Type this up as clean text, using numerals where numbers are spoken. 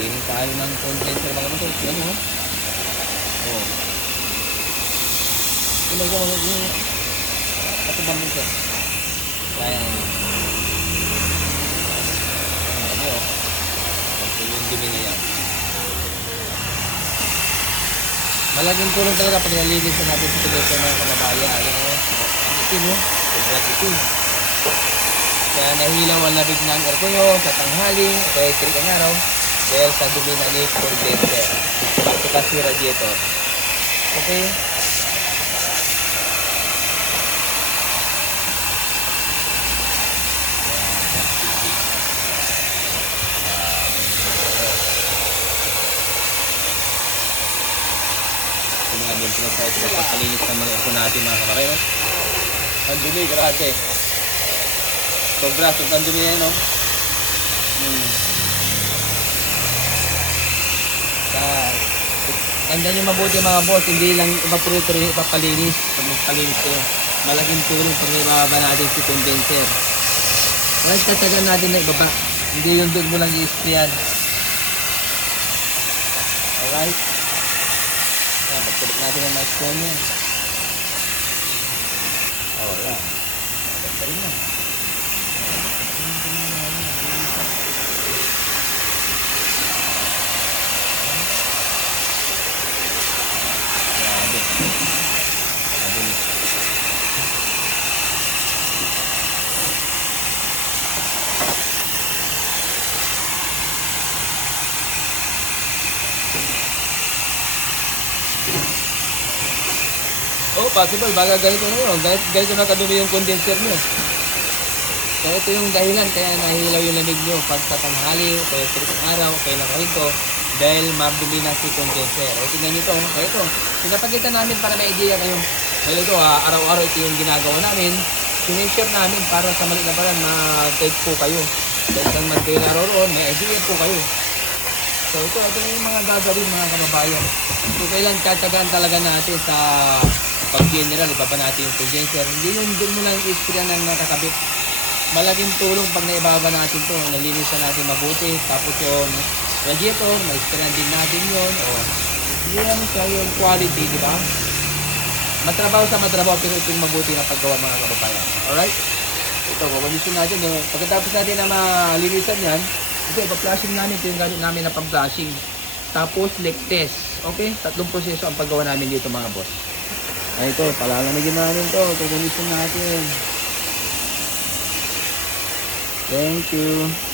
Linis tayo ng condenser mga boss. Yan o. Oh. Tingnan ko yung katubang mo sir. Kaya ano o. Ito yung dumi na yan. Malaking tulong talaga pag nalinis na natin sa condenser mga kababayan. Ayan o. Ang itim o. Sobrang itim. Kaya nahilaw ang labig ng aircon nyo sa tanghali o kaya tirik ang araw dahil sa dumi na ni condenser. Parte kasi radiator. Okay? Ito mga maintenance tayo ito magpapalinis ng mga aircon natin mga kababayan. Ang dumi, grabe. Sobrang dumi yan, no? Tandaan nyo mabuti mga boss, hindi lang evaporator yung ipapalinis pag magpalinis kayo. Malaking tulong pag ibaba natin si condenser. Right, tatagan natin na ibaba. Hindi yung doon mo lang i-sprayan. Alright. Pagpalik natin ang microphone yan. Wala. Basta rin lang. Oh, possible. Baga ganito na yun. Ganito na kadumi yung condenser nyo. So, ito yung dahilan kaya nahilaw yung lamig nyo pag sa tanghali, kaya tirik ng araw, kaya nakahinto, dahil mabdumi na si condenser. O, tingnan nyo ito. Kaya ito, pinapagitan namin para may idea kayo. Kaya ito, araw-araw ito yung ginagawa namin. Sinishare namin para sa maliit na parang ma-take po kayo. Dahil saan man kayo naroon, may idea po kayo. So, ito yung mga gagawin mga kababayan. So, kailan tatagaan talaga natin sa pag-general, ibaba natin yung condenser. Hindi yung doon mo lang i-spray ng nakakabit. Malaking tulong pag naibaba natin to, nalinisan natin mabuti. Tapos yung radiator, ma-sprayan din natin yun. O, yan siya yung quality, di ba? Matrabaho sa matrabaho, pero ito yung mabuti na paggawa mga kababayan. Alright? Ito, mabalisin natin. Pagkatapos natin na malinisan yan, ito, ipa-flashing namin. Ito yung gamit namin na pang-flashing. Tapos, leak test. Okay? 3 proseso ang paggawa namin dito mga boss. Ay, ito, palalamigin namin ito. Ito, natin. Thank you.